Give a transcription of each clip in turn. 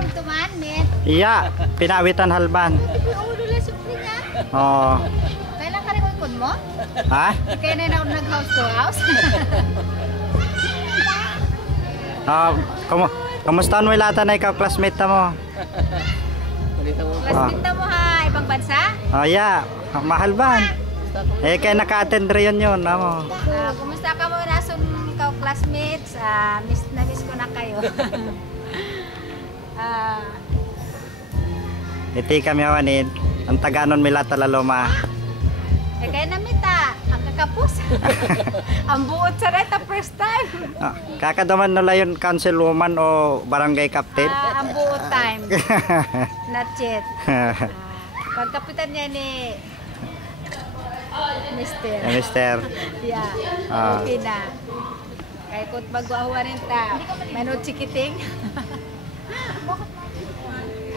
uniform to man, met. Iya, pinawitan halban. Oo, dula supli niya. Oh. Kailan ka rin ikon mo? Ha? Kaya na ako nag-house to house. Ah, kumusta mo ilata na ikaw classmate ta mo? Classmate mo ha, ibang bansa? Oh, yeah. Mahal ba? Eh, kaya naka-attend rin yun, amo. Kumusta ka mo nasun ka classmates? Miss na miss ko na kayo. Iti kami awanin. Ang taganon mila talaloma. Eh kaya namita, ang kakapos. Ang buot sa reta first time. Kakadaman nila yun councilwoman o barangay captain? Ang buot time. Not yet. Pagkapitan niya ni Mister. Mister. Yeah. Okay na. Kaya kung magwahuwa rin ta, manood chikiting.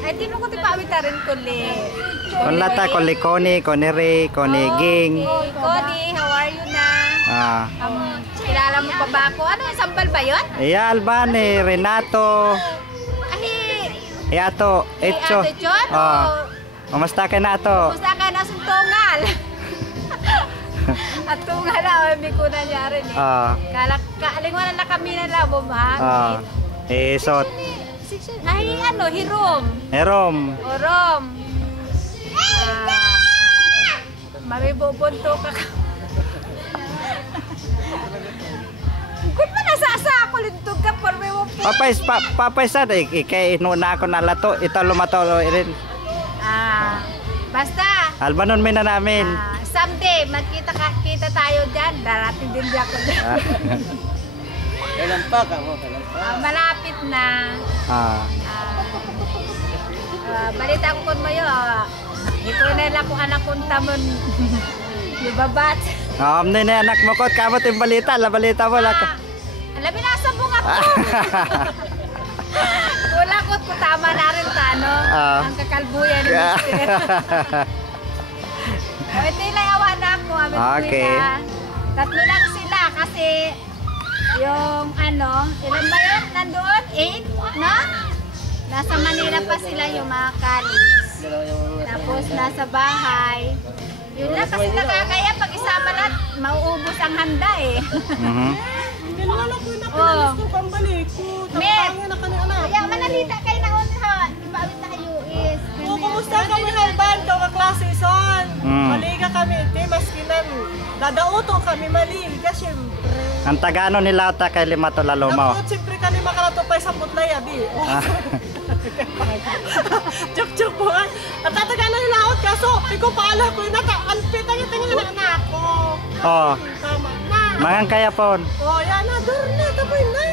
Ay, di mo ko tipawita rin kuli. Kung lata, kuli Connie, Connie Ray, Connie Ging. Connie, how are you na? Kilala mo pa ba ako? Ano, sambal ba yun? Iya, Albane, Renato. Ato, Echo. Kumusta ka na ato? Kumusta ka na suntungal? At tungal na, may ko na niya rin eh. Kaalingwanan na kami na labo, mahangit. Sot. Ay, ano, hirom. Hirom. Orom. Mamibubunto ka ka. Kung pa nasasa ako lintog ka, parme mo po. Papaysa, kaya inuna ako na lato. Ito lumatolo rin. Basta. Albanon min na namin. Someday, magkita tayo dyan. Darating din di ako dyan. Kailan pa ka mo? Malapit na. Balita ko kun mo yun. Ito na lang kung anak kong tamon. Lubabat. Hindi na anak mo ko. Kamot yung balita. Balita mo lang. Alam mo, nasa bungat ko. Wala ko tama na rin ta, no? Ang kakalbuyan ni Mister. Ito yung layawa na ako. Okay. Tatlo lang sila kasi yung ano, ilan ba yun? Nandoon? 8? No? Nasa Manila pa sila yung mga kalis. Tapos nasa bahay. Yun lang kasi nakakaya pag isama na, mauubos ang handa eh. Hindi naman ako na pinalis kang balik ko. Tapangin na ka ni anak. Kaya manalita kayo na unhan. Ipawit na kayo is. Kumusta kami halban daw ka klase son? Maliga kami, iti maskinan. Dadauto kami maliga siyempre. Ang tagano nila ta kay lima to laloma. Ako siyempre ka ni makalatupay sa putlay abi. Joke po ha. At tatagana nila out kaso, ikaw paala ko yun alpit ang itingin na anak ko. Oh. Tama na. Mangang kaya pon. Oh, yan na, dur na, tapoy na.